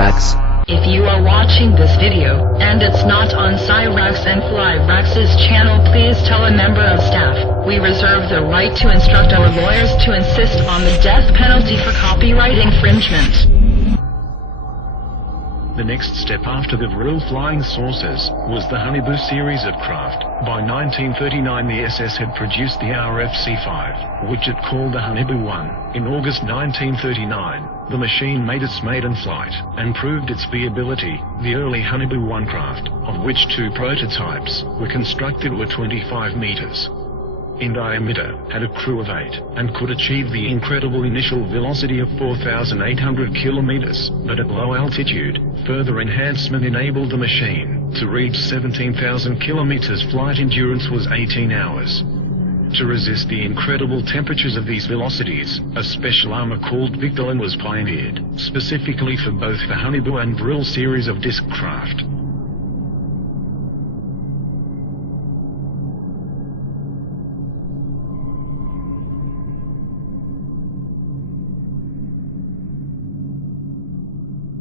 Cyrax. If you are watching this video, and it's not on Cyrax and Flyrax's channel, please tell a member of staff. We reserve the right to instruct our lawyers to insist on the death penalty for copyright infringement. The next step after the Vril flying saucers was the Haunebu series of craft. By 1939 the SS had produced the RFC-5, which it called the Haunebu 1. In August 1939, the machine made its maiden flight, and proved its viability. The early Haunebu 1 craft, of which two prototypes were constructed, were 25 meters in diameter, had a crew of 8, and could achieve the incredible initial velocity of 4,800 kilometers, but at low altitude, further enhancement enabled the machine to reach 17,000 kilometers. Flight endurance was 18 hours. To resist the incredible temperatures of these velocities, a special armor called Victolan was pioneered, specifically for both the Haunebu and Vril series of disc craft.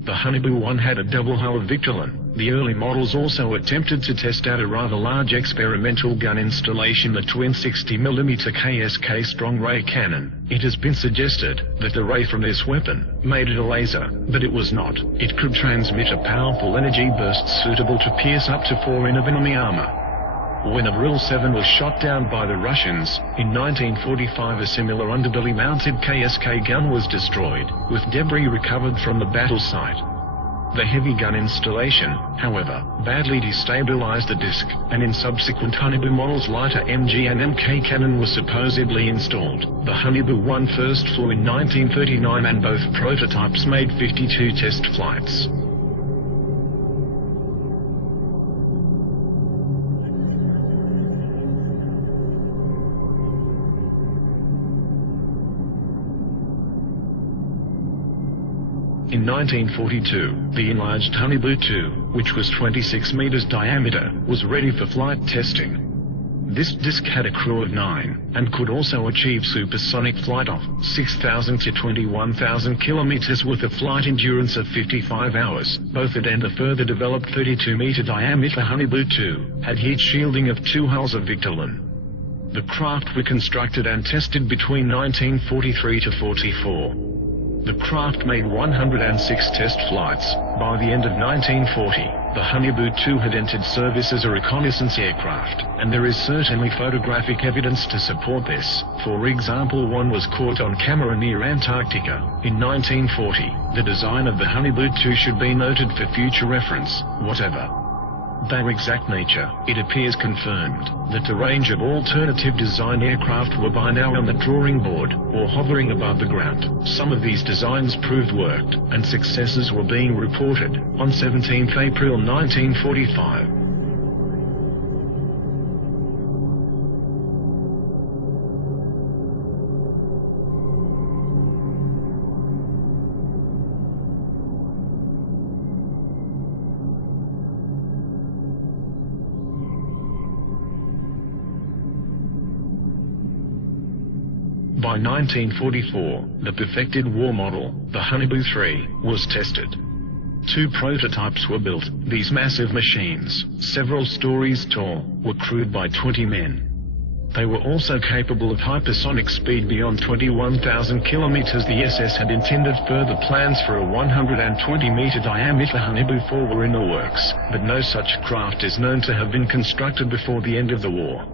The Haunebu 1 had a double hull of Victolan. The early models also attempted to test out a rather large experimental gun installation, the twin 60mm KSK strong ray cannon. It has been suggested that the ray from this weapon made it a laser, but it was not. It could transmit a powerful energy burst suitable to pierce up to 4 in of enemy armor. When a Vril 7 was shot down by the Russians, in 1945 a similar underbelly-mounted KSK gun was destroyed, with debris recovered from the battle site. The heavy gun installation, however, badly destabilized the disc, and in subsequent Haunebu models lighter MG and MK cannon was supposedly installed. The Haunebu 1 first flew in 1939 and both prototypes made 52 test flights. In 1942, the enlarged Haunebu 2, which was 26 meters diameter, was ready for flight testing. This disc had a crew of 9, and could also achieve supersonic flight of 6,000 to 21,000 kilometers with a flight endurance of 55 hours. Both it and the further developed 32-meter diameter Haunebu 2 had heat shielding of 2 hulls of Victolan. The craft were constructed and tested between 1943 to 44. The craft made 106 test flights. By the end of 1940, the Haunebu 2 had entered service as a reconnaissance aircraft, and there is certainly photographic evidence to support this. For example, one was caught on camera near Antarctica in 1940. The design of the Haunebu 2 should be noted for future reference. Whatever their exact nature, it appears confirmed that the range of alternative design aircraft were by now on the drawing board, or hovering above the ground. Some of these designs proved worked, and successes were being reported. On 17 April 1945, by 1944, the perfected war model, the Haunebu 3, was tested. 2 prototypes were built. These massive machines, several stories tall, were crewed by 20 men. They were also capable of hypersonic speed beyond 21,000 kilometers. The SS had intended further plans for a 120-meter diameter Haunebu 4 were in the works, but no such craft is known to have been constructed before the end of the war.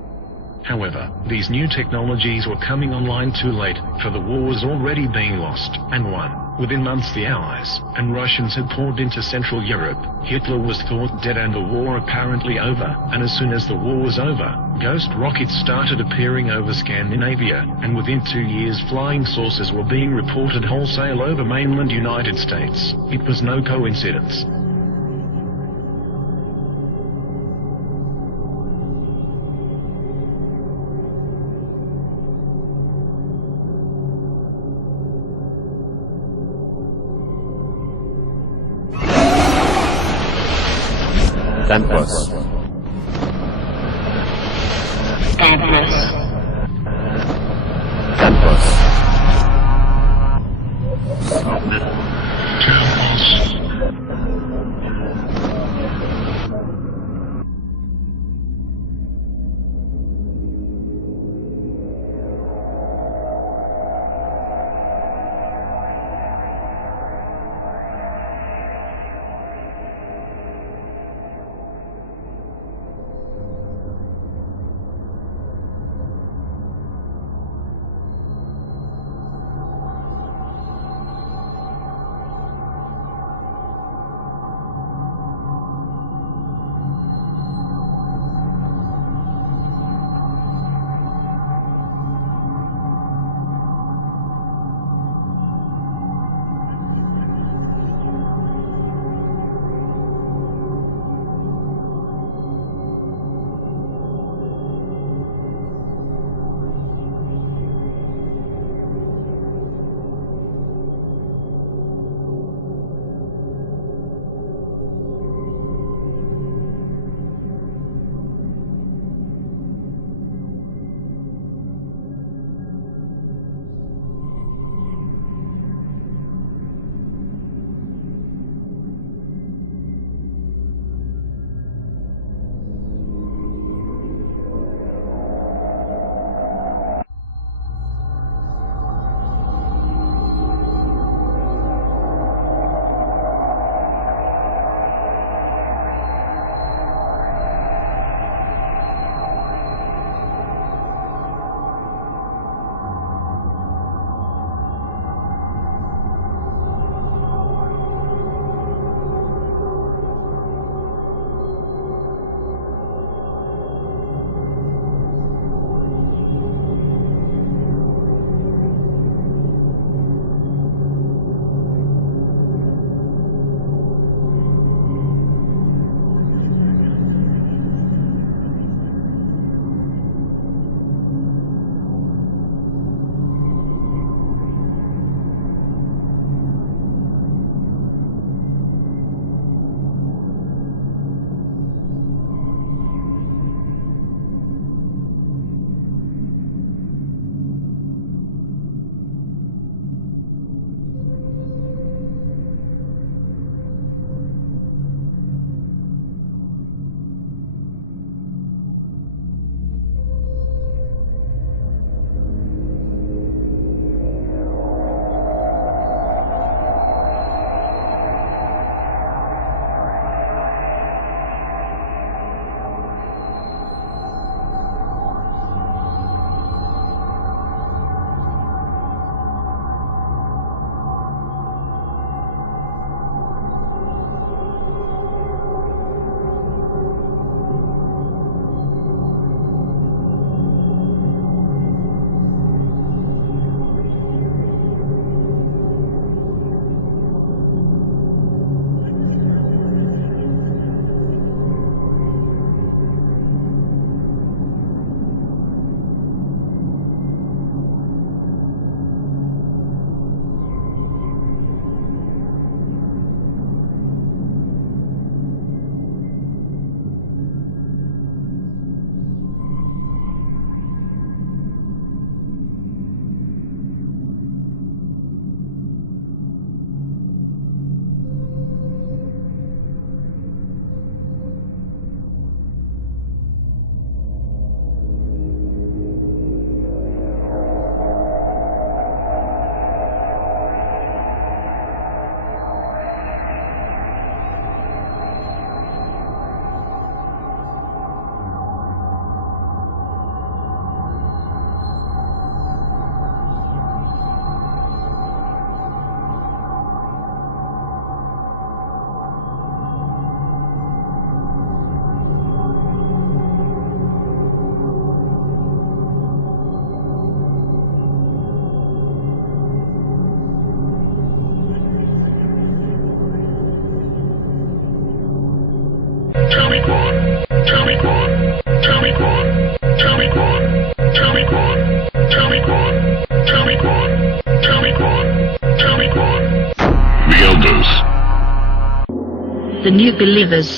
However, these new technologies were coming online too late, for the war was already being lost and won. Within months the Allies and Russians had poured into Central Europe. Hitler was thought dead and the war apparently over, and as soon as the war was over, ghost rockets started appearing over Scandinavia, and within 2 years flying saucers were being reported wholesale over mainland United States. It was no coincidence. Campus. Campus. the new believers.